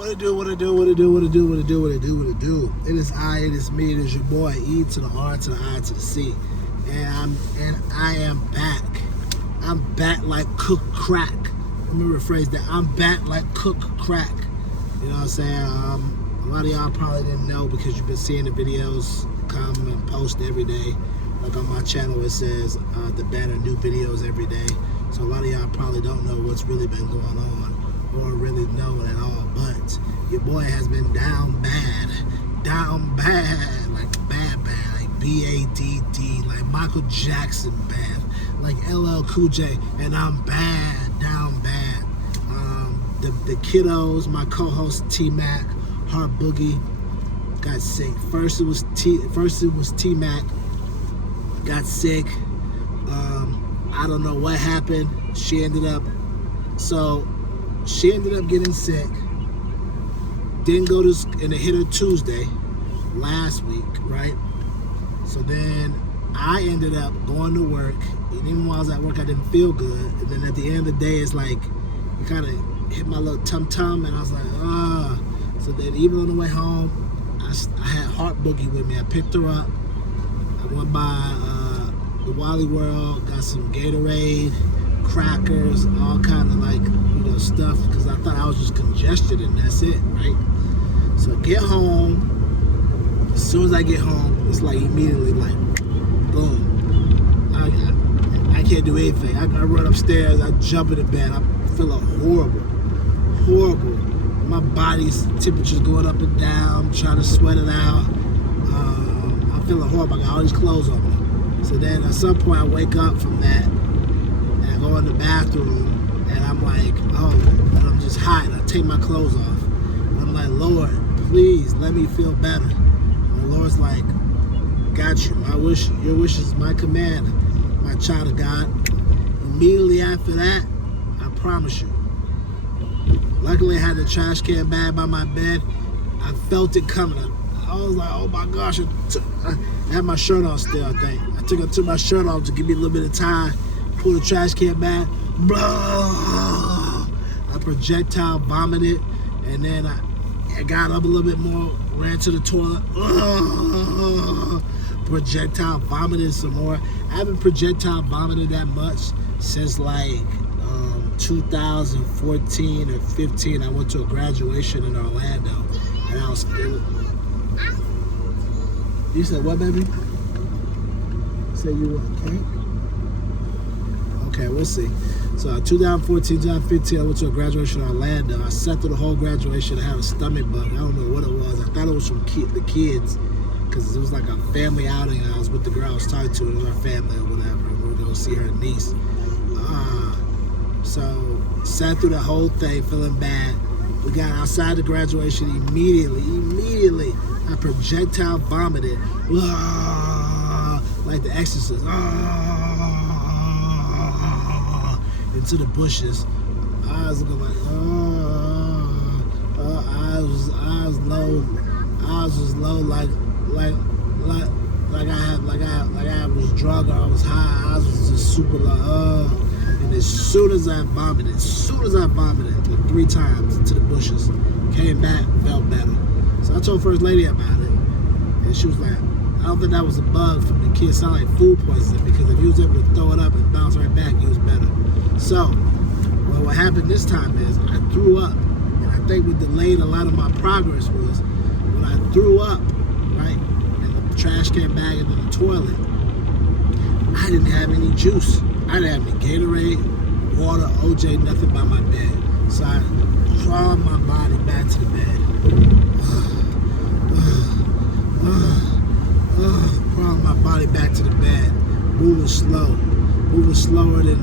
What it do? It is I, it is me, it is your boy, E to the R to the I to the C. And I am back. I'm back like cooked crack. Let me rephrase that. I'm back like cooked crack. You know what I'm saying? A lot of y'all probably didn't know because you've been seeing the videos come and post every day. Like on my channel, it says the banner, new videos every day. So a lot of y'all probably don't know what's really been going on or really know at all. But your boy has been down bad, like bad, like B-A-D-D, like Michael Jackson bad, like LL Cool J, and I'm bad, down bad. The kiddos, my co-host T-Mac, Heart Boogie, got sick. First it was T-Mac, got sick. I don't know what happened. She ended up getting sick. Didn't go to, and it hit her Tuesday last week, right? So then I ended up going to work, and even while I was at work, I didn't feel good. And then at the end of the day, it's like, it kind of hit my little tum-tum, and I was like, ah. So then even on the way home, I had Heart Boogie with me. I picked her up. I went by the Wally World, got some Gatorade, crackers, all kind of like, stuff, because I thought I was just congested and that's it, right? So I get home. As soon as I get home, it's like immediately like, boom. I can't do anything. I run upstairs, I jump into bed, I'm feeling horrible. My body's temperature's going up and down, I'm trying to sweat it out. I'm feeling horrible, I got all these clothes on me. So then at some point I wake up from that, and I go in the bathroom, and I'm like, oh, and I'm just hot, and I take my clothes off. And I'm like, Lord, please let me feel better. And the Lord's like, got you. Your wish is my command, my child of God. Immediately after that, I promise you. Luckily, I had the trash can bag by my bed. I felt it coming. I was like, oh my gosh. I had my shirt on still, I think. I took my shirt off to give me a little bit of time, pull the trash can bag. I projectile vomited, and then I got up a little bit more, ran to the toilet, projectile vomited some more. I haven't projectile vomited that much since like 2014 or 15. I went to a graduation in Orlando, and I was feeling. You said what, baby? Say you what, okay? Okay, we'll see. So 2014, 2015, I went to a graduation in Orlando. I sat through the whole graduation. I had a stomach bug. I don't know what it was. I thought it was from the kids, because it was like a family outing. I was with the girl I was talking to. It was our family or whatever. We were going to see her niece. So sat through the whole thing, feeling bad. We got outside the graduation immediately. I projectile vomited. Like the Exorcist. Into the bushes. Eyes looking like, eyes was low, like I was drunk or I was high. Eyes was just super low. And as soon as I vomited, like 3 times into the bushes, came back, felt better. So I told First Lady about it, and she was like, I don't think that was a bug from the kids. It sounded like food poisoning, because if you was able to throw it up and bounce right back, it was better. So, well, what happened this time is I threw up, and I think what delayed a lot of my progress was when I threw up, right, in the trash can bag and in the toilet, I didn't have any juice. I didn't have any Gatorade, water, OJ, nothing by my bed. So I crawled my body back to the bed. Crawling my body back to the bed, moving slower than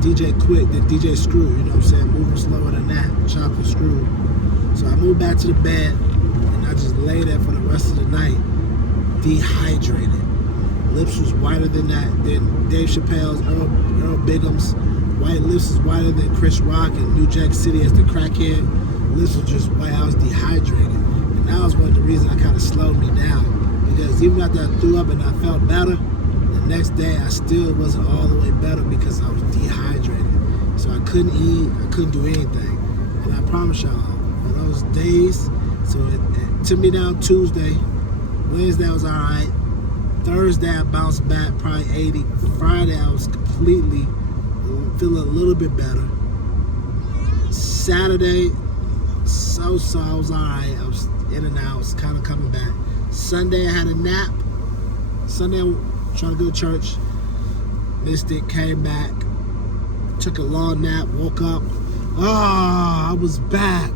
DJ Quick, than DJ Screw, you know what I'm saying? Moving slower than that, Chocolate Screw. So I moved back to the bed, and I just lay there for the rest of the night, dehydrated. Lips was whiter than Dave Chappelle's, Earl Bigham's. White lips is whiter than Chris Rock in New Jack City as the crackhead. Lips was just white. I was dehydrated. And that was one of the reasons I kind of slowed me down. Because even after I threw up and I felt better, the next day I still wasn't all the way better because I was dehydrated. So I couldn't eat, I couldn't do anything. And And I promise y'all, for those days, so it took me down Tuesday. Wednesday I was all right. Thursday I bounced back, probably 80. Friday I was completely feeling a little bit better. Saturday, so I was all right. I was in and out, was kind of coming back. Sunday I had a nap. Sunday I was trying to go to church. Missed it, came back. Took a long nap, woke up. I was back.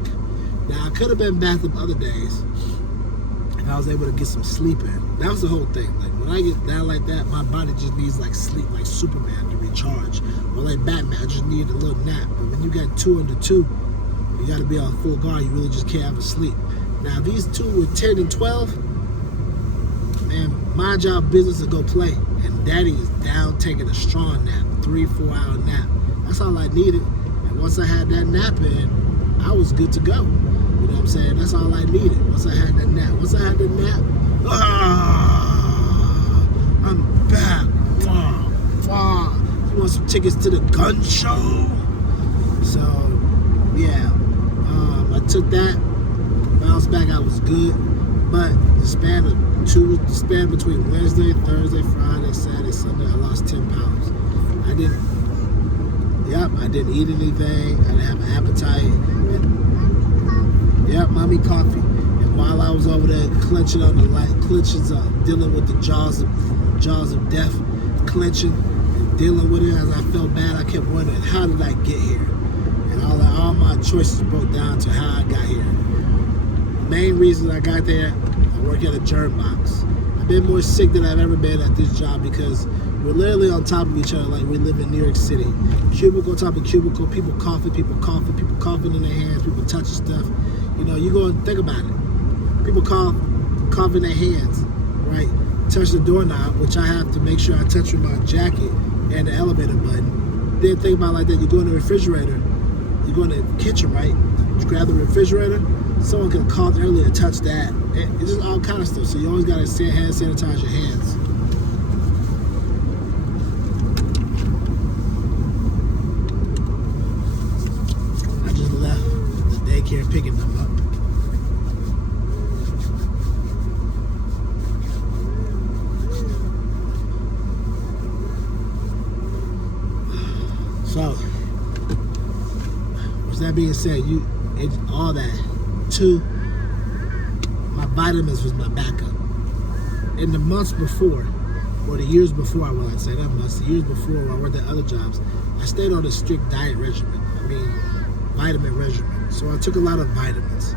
Now I could have been back the other days if I was able to get some sleep in. That was the whole thing. Like when I get down like that, my body just needs like sleep, like Superman to recharge. Or like Batman, I just need a little nap. But when you got 2 under 2, you got to be on full guard. You really just can't have a sleep. Now these two were 10 and 12. Man, my job business to go play. And daddy is down taking a strong nap, 3-4 hour nap. That's all I needed. And once I had that nap in, I was good to go. You know what I'm saying? That's all I needed. Once I had that nap. Once I had the nap, I'm back. You want some tickets to the gun show? So, yeah. I took that, bounced back, I was good. But the span between Wednesday, Thursday, Friday, Saturday, Sunday, I lost 10 pounds. I didn't eat anything. I didn't have an appetite. Mommy coffee. And while I was over there clenching on the light, dealing with the jaws of death, clenching and dealing with it as I felt bad, I kept wondering, how did I get here? And all my choices broke down to how I got here. The main reason I got there, I work at a germ box. I've been more sick than I've ever been at this job because we're literally on top of each other like we live in New York City. Cubicle on top of cubicle, people coughing in their hands, people touching stuff. You know, you go and think about it. People cough in their hands, right? Touch the doorknob, which I have to make sure I touch with my jacket and the elevator button. Then think about it like that. You go in the refrigerator, you go in the kitchen, right? You grab the refrigerator, someone can cough earlier and touch that. It's just all kind of stuff. So you always got to hand sanitize your hands. I just left the daycare picking them up. So, with that being said, all that. 2, my vitamins was my backup. In the months before, or the years before, I wouldn't say that months, the years before when I worked at other jobs, I stayed on a strict diet regimen. Vitamin regimen. So I took a lot of vitamins.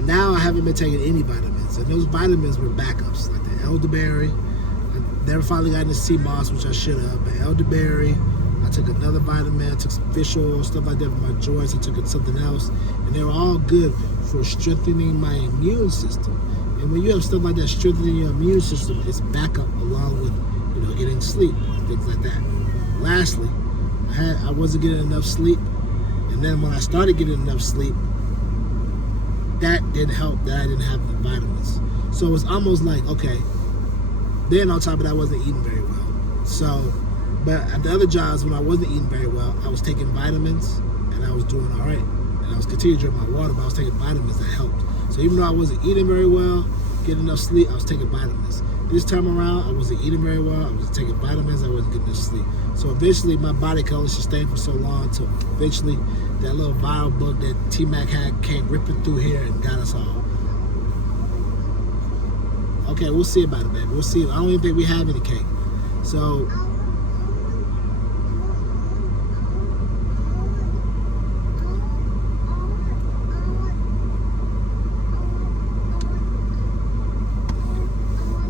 Now I haven't been taking any vitamins, and those vitamins were backups, like the elderberry. I never finally got into sea moss, which I should have, but elderberry. I took another vitamin, I took some fish oil, stuff like that for my joints. I took something else, and they were all good for strengthening my immune system. And when you have stuff like that strengthening your immune system, it's backup along with, getting sleep, things like that. Lastly, I wasn't getting enough sleep, and then when I started getting enough sleep, that didn't help that I didn't have the vitamins. So it was almost like, okay, then on top of that, I wasn't eating very well. So, but at the other jobs, when I wasn't eating very well, I was taking vitamins, and I was doing all right. And I was continuing to drink my water, but I was taking vitamins that helped. So even though I wasn't eating very well, getting enough sleep, I was taking vitamins. This time around, I wasn't eating very well, I was taking vitamins, I wasn't getting enough sleep. So eventually, my body could only sustain for so long until eventually that little viral bug that T-Mac had came ripping through here and got us all. Okay, we'll see about it, baby. We'll see. I don't even think we have any cake. So,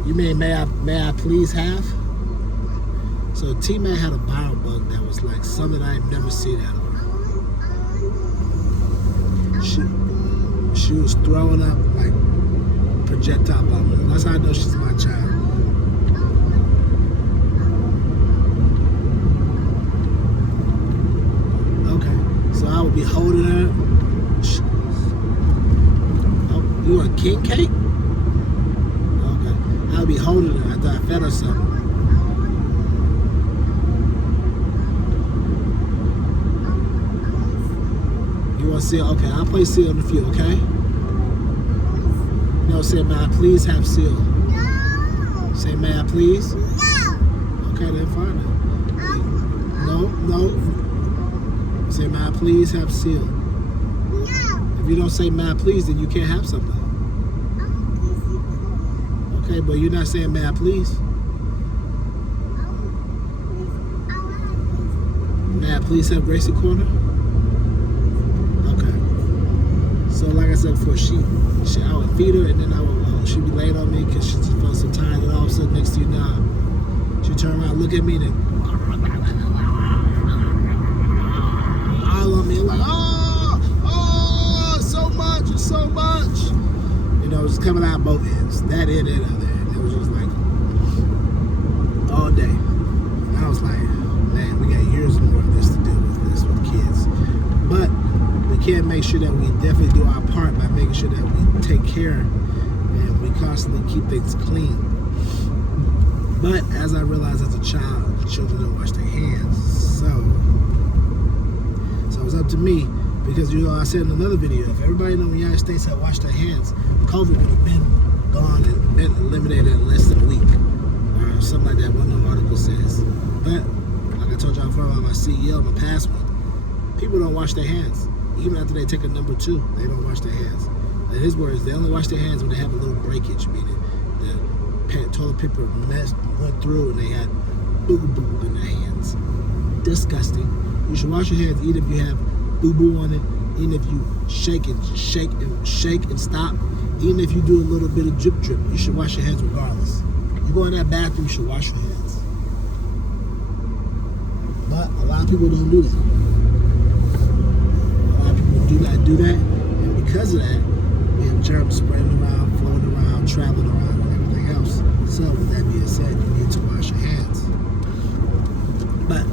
you mean may I please have? So T-Man had a viral bug that was like something I had never seen out of her. She was throwing up like projectile vomit. That's how I know she's my child. Okay, so I would be holding her. Oh, you want king cake? I'll be holding her after I fed her something. You want seal? Okay, I'll play seal in a few, okay? No, say, may I please have seal? No. Say, may I please? No. Okay, then fine. No. Say, may I please have seal? No. If you don't say, may I please, then you can't have something. Okay, but you're not saying, may I please? May I please have Gracie Corner? Okay. So like I said before, I would feed her, and then she'd be laying on me because she just felt so tired, and all of a sudden, next to you now, she'd turn around, look at me, and then all on me, like, so much, it's so much. You know, it was coming out both ends, that end and other end. It was just like all day. And I was like, man, we got years more of this to do with kids. But we can make sure that we definitely do our part by making sure that we take care and we constantly keep things clean. But as I realized as a child, children don't wash their hands. So it was up to me, because I said in another video, if everybody in the United States had washed their hands, COVID would have been gone and been eliminated in less than a week. Or something like that, one of the articles says. But like I told y'all before about my CEO, my past one, people don't wash their hands. Even after they take a number 2, they don't wash their hands. In his words, they only wash their hands when they have a little breakage, meaning the toilet paper went through and they had boo-boo in their hands. Disgusting. You should wash your hands even if you have boo-boo on it, even if you shake and stop, even if you do a little bit of drip, you should wash your hands regardless. You go in that bathroom, you should wash your hands. But a lot of people don't do that. A lot of people do that, and because of that, we have germs spreading around, floating around, traveling around, and everything else. So with that being said, you need to wash your hands. But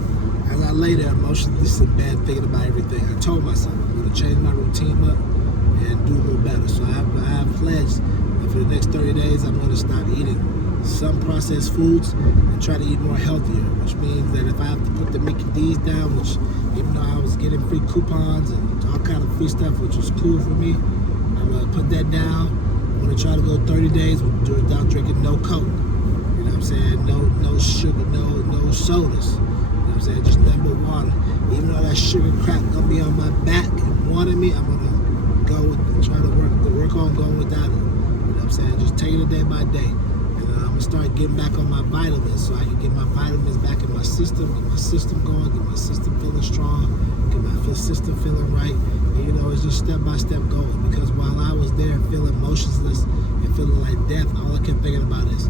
as I lay there emotionally in bed thinking about everything, I told myself I'm going to change my routine up and do a little better. So I have pledged that for the next 30 days I'm going to stop eating some processed foods and try to eat more healthier, which means that if I have to put the Mickey D's down, which even though I was getting free coupons and all kind of free stuff, which was cool for me, I'm going to put that down. I'm going to try to go 30 days without drinking no Coke. You know what I'm saying? No sugar, no sodas. You know what I'm saying? Just nothing but water. Even though that sugar crack gonna be on my back and wanting me, I'm gonna try to work on going without it. You know what I'm saying? Just taking it day by day. And I'm gonna start getting back on my vitamins so I can get my vitamins back in my system, get my system going, get my system feeling strong, get my system feeling right. And it's just step-by-step goals, because while I was there feeling motionless and feeling like death, all I kept thinking about is,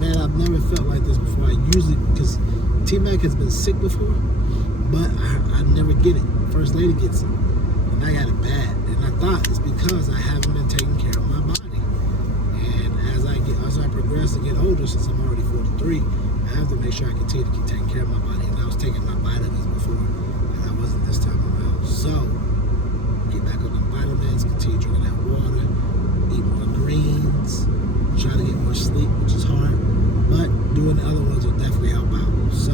man, I've never felt like this before. Because T-Mac has been sick before, but I never get it. First Lady gets it, and I got it bad. And I thought it's because I haven't been taking care of my body. And as I progress and get older, since I'm already 43, I have to make sure I continue to keep taking care of my body. And I was taking my vitamins before, and I wasn't this time around. So get back on the vitamins, continue drinking that water, eat more greens, try to get more sleep, which is hard, but doing the other ones will definitely help out. So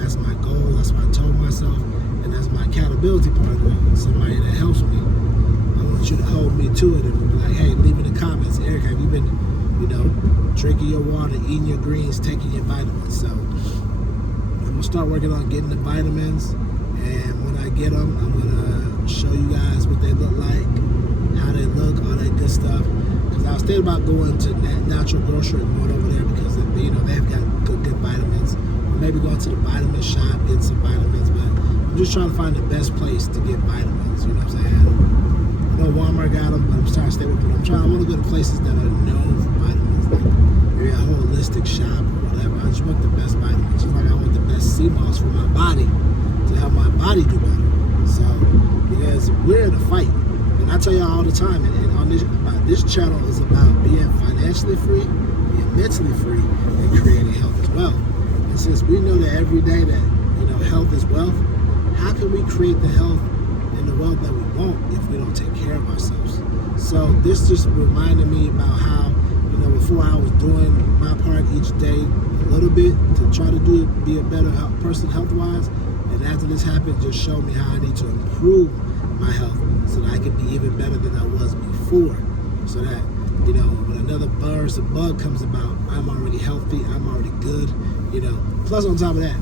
that's my goal, that's what I told myself, and that's my accountability partner, somebody that helps me. I want you to hold me to it and be like, hey, leave in the comments, Eric, have you been, drinking your water, eating your greens, taking your vitamins? So I'm gonna start working on getting the vitamins, and when I get them, I'm gonna show you guys what they look like, how they look, all that good stuff. Because I was thinking about going to Natural Grocery Mart over there, because they've got good vitamins. Or maybe going to the vitamin shop, get some vitamins. But I'm just trying to find the best place to get vitamins. You know what I'm saying? I know Walmart got them, but I'm trying to stay with them. I want to go to places that are known for vitamins, like maybe a holistic shop or whatever. I just want the best vitamins. Just like I want the best sea moss for my body to help my body do better. So because we're in a fight. And I tell y'all all the time, and on this channel is about being financially free, being mentally free, and creating health as well. And since we know that every day that health is wealth, how can we create the health and the wealth that we want if we don't take care of ourselves? So this just reminded me about how before I was doing my part each day a little bit to try to be a better person health-wise, and after this happened, just showed me how I need to improve my health once a bug comes about, I'm already healthy, I'm already good, you know. Plus on top of that,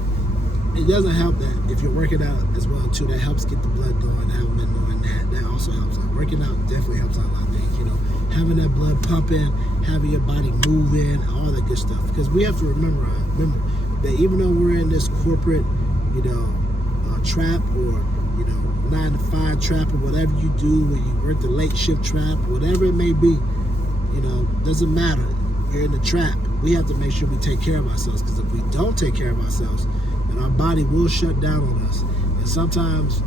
it doesn't help that if you're working out as well too, that helps get the blood going. I haven't been doing that also helps out. Working out definitely helps out a lot of things, you know. Having that blood pumping, having your body moving, all that good stuff. Because we have to remember that even though we're in this corporate, you know, trap, or, you know, 9 to 5 trap, or whatever you do, where you work the late shift trap, whatever it may be, you know, doesn't matter. You're in the trap. We have to make sure we take care of ourselves, because if we don't take care of ourselves, then our body will shut down on us. And sometimes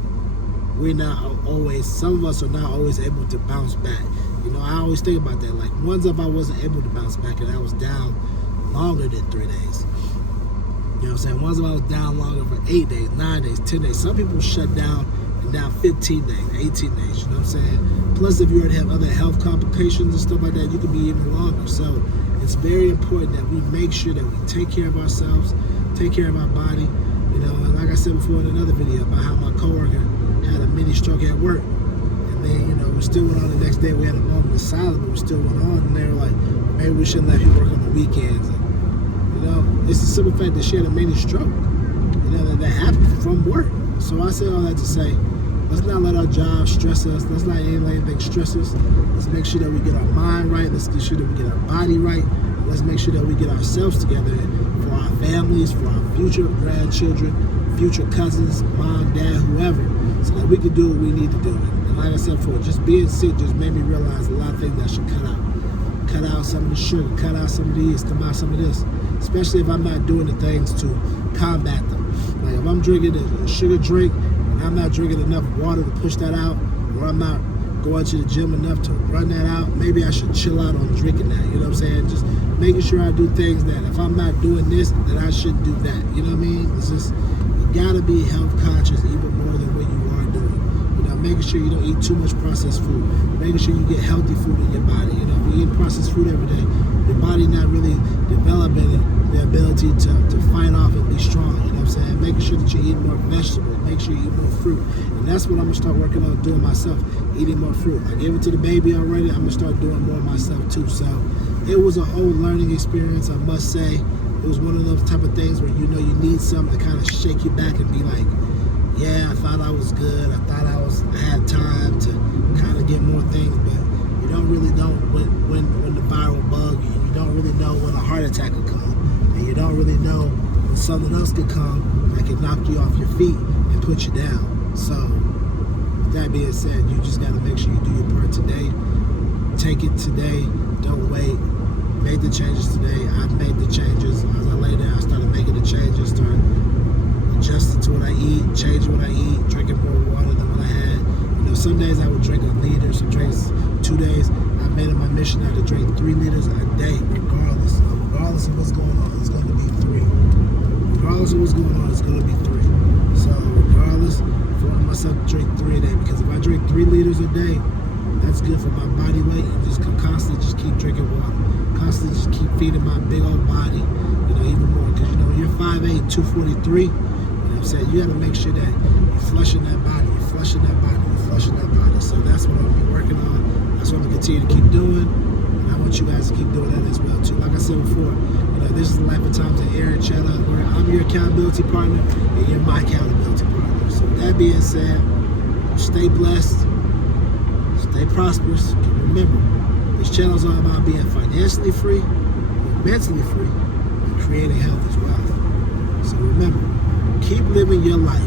some of us are not always able to bounce back. You know, I always think about that. Like, once if I wasn't able to bounce back and I was down longer than 3 days. You know what I'm saying? Once if I was down longer for 8 days, 9 days, 10 days. Some people shut down and down 15 days, 18 days, you know what I'm saying? Plus, if you already have other health complications and stuff like that, you can be even longer. So it's very important that we make sure that we take care of ourselves, take care of our body. You know, and like I said before in another video about how my coworker had a mini stroke at work. And then, you know, we still went on the next day. We had a moment of silence, but we still went on. And they were like, maybe we shouldn't let you work on the weekends. And, you know, it's the simple fact that she had a mini stroke, you know, that happened from work. So I say all that to say, let's not let our job stress us. Let's not let anything stress us. Let's make sure that we get our mind right. Let's make sure that we get our body right. Let's make sure that we get ourselves together for our families, for our future grandchildren, future cousins, mom, dad, whoever, so that we can do what we need to do. And like I said before, just being sick just made me realize a lot of things that I should cut out. Cut out some of the sugar, cut out some of these, cut out some of this. Especially if I'm not doing the things to combat them. Like if I'm drinking a sugar drink and I'm not drinking enough water to push that out, or I'm not going to the gym enough to run that out, maybe I should chill out on drinking that, you know what I'm saying? Just making sure I do things that if I'm not doing this, then I shouldn't do that, you know what I mean? It's just, you gotta be health conscious even more than what you are doing. You know, making sure you don't eat too much processed food, making sure you get healthy food in your body. You know, if you eat processed food every day, your body not really developing the ability to fight off and be strong, you know what I'm saying? Making sure that you eat more vegetables, make sure you eat more fruit. And that's what I'm gonna start working on doing myself, eating more fruit. I gave it to the baby already, I'm gonna start doing more myself too. So it was a whole learning experience, I must say. It was one of those type of things where, you know, you need something to kind of shake you back and be like, yeah, I thought I was good, I thought I had time to kind of get more things, but you don't really know when the viral bug, you don't really know when a heart attack will come, and you don't really know when something else could come that can knock you off your feet and put you down. So with that being said, you just got to make sure you do your part today. Take it today, don't wait. Make the changes today. I've made the changes. As I lay there, I started making the changes, started adjusting to what I eat, changing what I eat, drinking more water than what I had. You know, some days I would drink a liter, some drinks 2 days. I made it my mission now to drink 3 liters a day, regardless of what's going on. It's going to be 3. Regardless of what's going on, it's going to be 3. So regardless, I want myself to drink 3 a day, because if I drink 3 liters a day, that's good for my body weight, and just constantly just keep drinking water. Constantly just keep feeding my big old body, you know, even more. Because, you know, when you're 5'8", 243, you know what I'm saying, you got to make sure that you're flushing that body, you're flushing that body, you're flushing that body. So that's what I'm going to be working on. That's what I'm going to continue to keep doing. And I want you guys to keep doing that as well, too. Like I said before, you know, this is the Life of Times of Aaron Chella, where I'm your accountability partner and you're my accountability partner. So with that being said, stay blessed, stay prosperous. Remember, this channel is all about being financially free, mentally free, and creating health as well. So remember, keep living your life